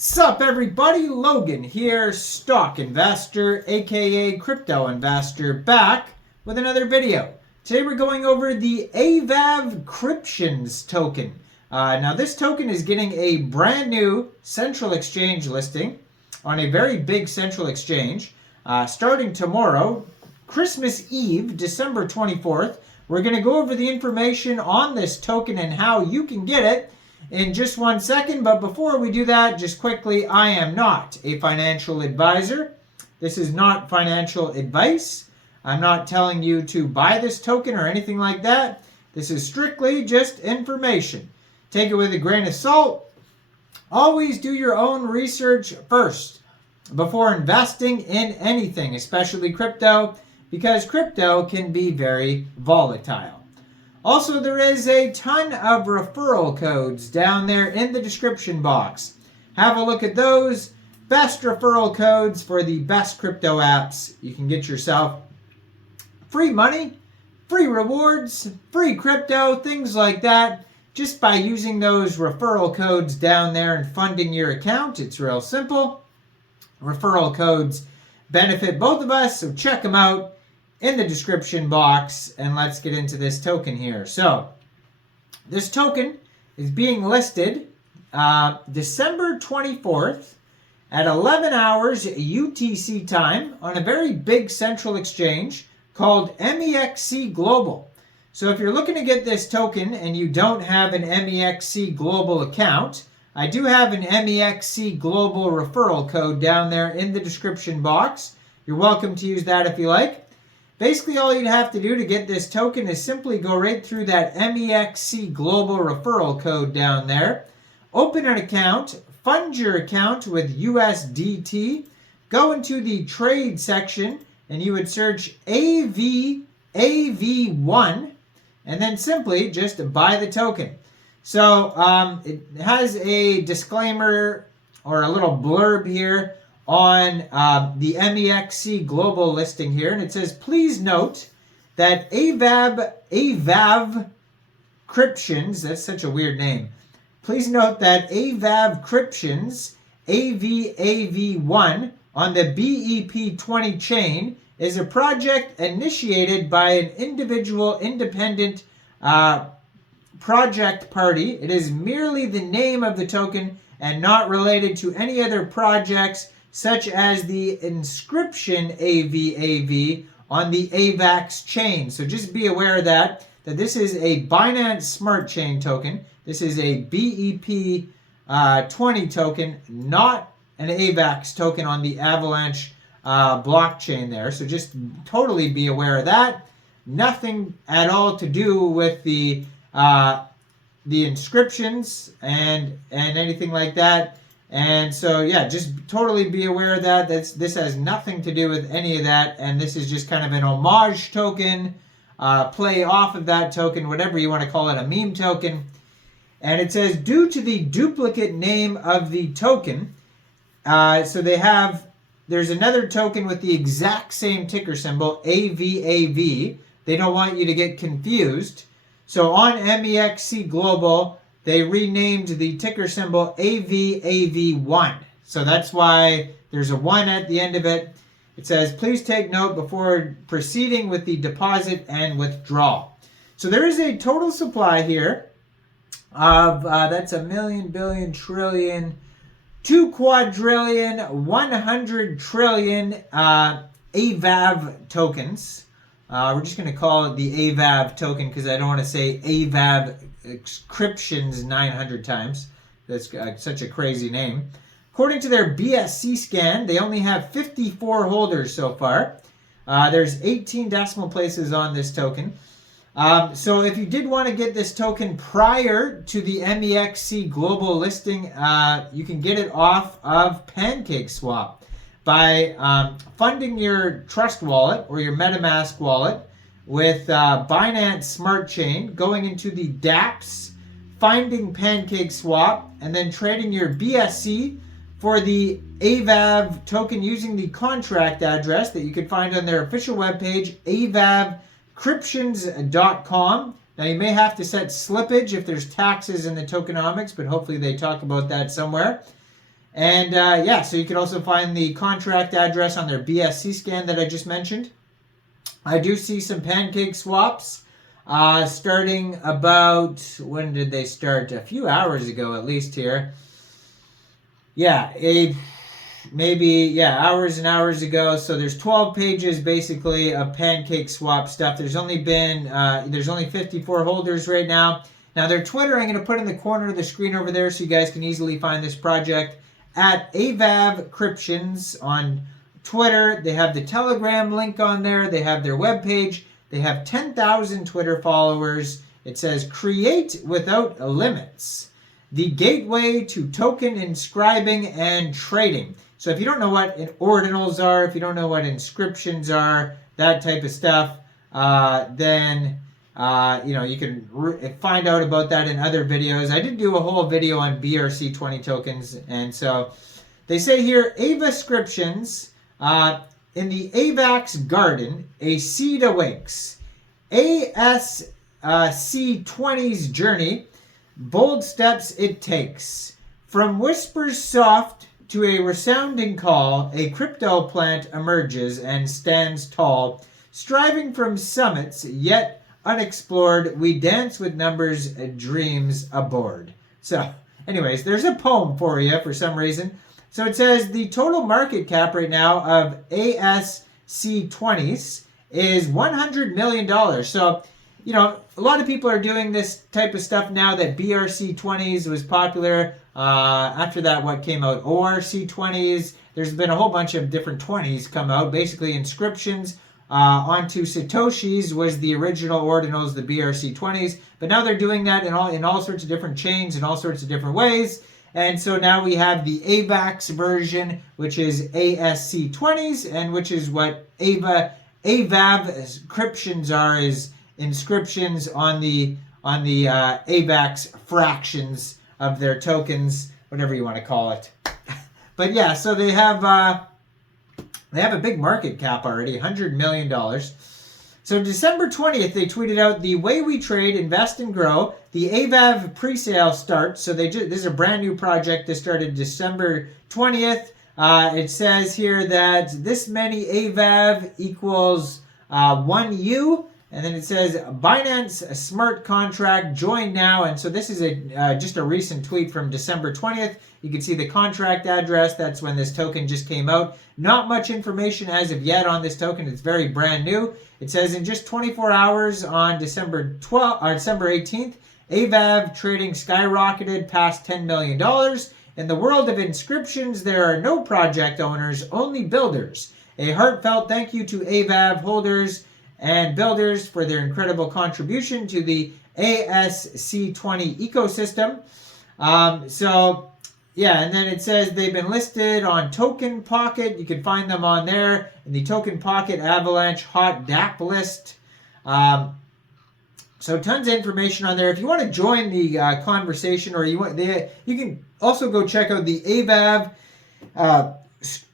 Sup everybody, Logan here, stock investor, aka crypto investor, back with another video. Today we're going over the Avavcriptions token. Now this token is getting a brand new central exchange listing on a very big central exchange. Starting tomorrow, Christmas Eve, December 24th, we're going to go over the information on this token and how you can get it in just 1 second. But before we do that, just quickly, I am not a financial advisor. This is not financial advice. I'm not telling you to buy this token or anything like that. This is strictly just information. Take it with a grain of salt. Always do your own research first before investing in anything, especially crypto, because crypto can be very volatile. Also, there is a ton of referral codes down there in the description box. Have a look at those. Best referral codes for the best crypto apps. You can get yourself free money, free rewards, free crypto, things like that, just by using those referral codes down there and funding your account. It's real simple. Referral codes benefit both of us, so check them out in the description box, and let's get into this token here. So this token is being listed December 24th at 11 hours UTC time on a very big central exchange called Mexc Global. So if you're looking to get this token and you don't have an Mexc Global account, I do have an Mexc Global referral code down there in the description box. You're welcome to use that if you like. Basically, all you'd have to do to get this token is simply go right through that Mexc Global referral code down there, open an account, fund your account with USDT, go into the trade section, and you would search AVAV1, and then simply just buy the token. So it has a disclaimer or a little blurb here on the Mexc Global listing here, and it says, please note that Avavcriptions, that's such a weird name, please note that Avavcriptions AVAV1 on the BEP20 chain is a project initiated by an individual independent project party. It is merely the name of the token and not related to any other projects such as the inscription AVAV on the Avax chain. So just be aware of that this is a Binance Smart Chain token. This is a BEP 20 token, not an Avax token on the Avalanche blockchain there. So just totally be aware of that. Nothing at all to do with the inscriptions and anything like that. And so, yeah, just totally be aware of that. This has nothing to do with any of that. And this is just kind of an homage token, play off of that token, whatever you want to call it, a meme token. And it says, due to the duplicate name of the token, so there's another token with the exact same ticker symbol, AVAV. They don't want you to get confused. So on Mexc Global, they renamed the ticker symbol AVAV1. So that's why there's a 1 at the end of it. It says, please take note before proceeding with the deposit and withdrawal. So there is a total supply here of, that's a million, billion, trillion, 2 quadrillion, 100 trillion AVAV tokens. We're just going to call it the AVAV token because I don't want to say Avavcriptions 900 times. That's such a crazy name. According to their BSC scan, they only have 54 holders so far. There's 18 decimal places on this token. So if you did want to get this token prior to the Mexc Global listing, you can get it off of PancakeSwap by funding your Trust wallet or your MetaMask wallet with Binance Smart Chain, going into the dApps, finding PancakeSwap, and then trading your BSC for the AVAV token using the contract address that you can find on their official webpage, Avavcriptions.com. Now you may have to set slippage if there's taxes in the tokenomics, but hopefully they talk about that somewhere. And yeah, so you can also find the contract address on their BSC scan that I just mentioned. I do see some pancake swaps starting about, when did they start? A few hours ago at least here. Yeah, hours and hours ago. So there's 12 pages basically of pancake swap stuff. There's only 54 holders right now. Now their Twitter, I'm going to put in the corner of the screen over there so you guys can easily find this project at Avavcriptions on Twitter. They have the Telegram link on there. They have their webpage. They have 10,000 Twitter followers. It says create without limits. The gateway to token inscribing and trading. So if you don't know what ordinals are, if you don't know what inscriptions are, that type of stuff, then you can find out about that in other videos. I did do a whole video on BRC20 tokens, and so they say here, Avavcriptions, in the Avax garden, a seed awakes. ASC20's journey, bold steps it takes. From whispers soft to a resounding call, a crypto plant emerges and stands tall. Striving from summits, yet unexplored, we dance with numbers, dreams aboard. So, anyways, there's a poem for you for some reason. So it says the total market cap right now of ASC20s is $100 million. So, you know, a lot of people are doing this type of stuff now that BRC20s was popular. After that, what came out? ORC20s. There's been a whole bunch of different 20s come out. Basically, inscriptions onto Satoshis was the original ordinals, the BRC20s. But now they're doing that in all sorts of different chains in all sorts of different ways. And so now we have the Avax version, which is ASC20s, and which is what Avavcriptions are, is inscriptions on the Avax fractions of their tokens, whatever you want to call it. But yeah, so they have a big market cap already, $100 million. So December 20th, they tweeted out, the way we trade, invest, and grow. The AVAV pre-sale starts. So this is a brand new project that started December 20th. It says here that this many AVAV equals 1U. And then it says Binance smart contract, join now. And so this is just a recent tweet from December 20th. You can see the contract address. That's when this token just came out. Not much information as of yet on this token. It's very brand new. It says in just 24 hours on December 18th, AVAV trading skyrocketed past $10 million. In the world of inscriptions, there are no project owners, only builders. A heartfelt thank you to AVAV holders and builders for their incredible contribution to the ASC20 ecosystem. So, yeah, and then it says they've been listed on Token Pocket. You can find them on there in the Token Pocket Avalanche Hot DApp list. So tons of information on there. If you want to join the conversation, or you can also go check out the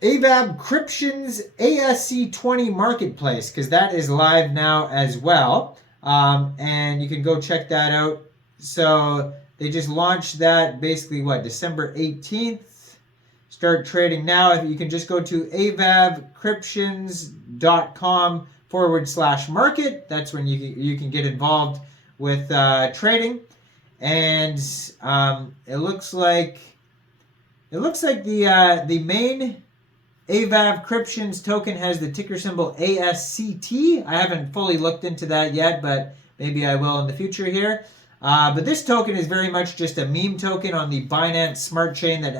Avavcriptions ASC20 marketplace, because that is live now as well. And you can go check that out. So they just launched that basically, December 18th. Start trading now. If you can just go to avavcriptions.com/market. That's when you can get involved with trading. And it looks like the main Avavcriptions token has the ticker symbol ASCT. I haven't fully looked into that yet, but maybe I will in the future here. But this token is very much just a meme token on the Binance Smart Chain that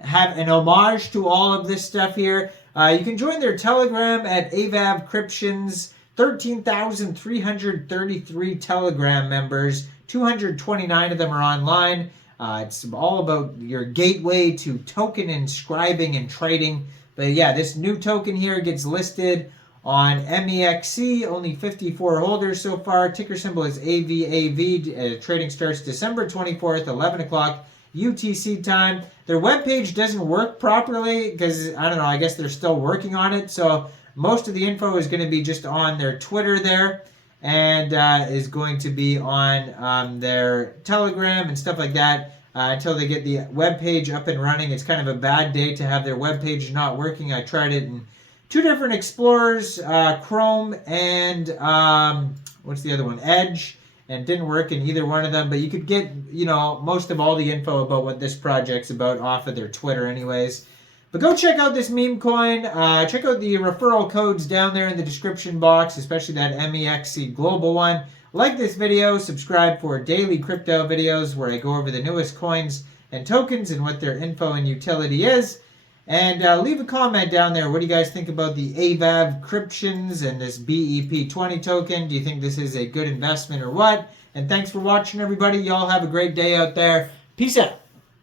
have an homage to all of this stuff here. You can join their Telegram at Avavcriptions. 13,333 Telegram members. 229 of them are online. It's all about your gateway to token inscribing and trading. But yeah, this new token here gets listed on Mexc. Only 54 holders so far. Ticker symbol is AVAV. Trading starts December 24th, 11 o'clock UTC time. Their webpage doesn't work properly because, I don't know, I guess they're still working on it. So most of the info is going to be just on their Twitter there, and is going to be on their Telegram and stuff like that. until they get the web page up and running. It's kind of a bad day to have their web page not working. I tried it in 2 different explorers, Chrome and what's the other one? Edge, and it didn't work in either one of them. But you could get, you know, most of all the info about what this project's about off of their Twitter anyways. But go check out this meme coin. Check out the referral codes down there in the description box, especially that Mexc global one. Like this video, subscribe for daily crypto videos where I go over the newest coins and tokens and what their info and utility is. And leave a comment down there. What do you guys think about the Avavcriptions and this BEP20 token? Do you think this is a good investment or what? And thanks for watching, everybody. Y'all have a great day out there. Peace out.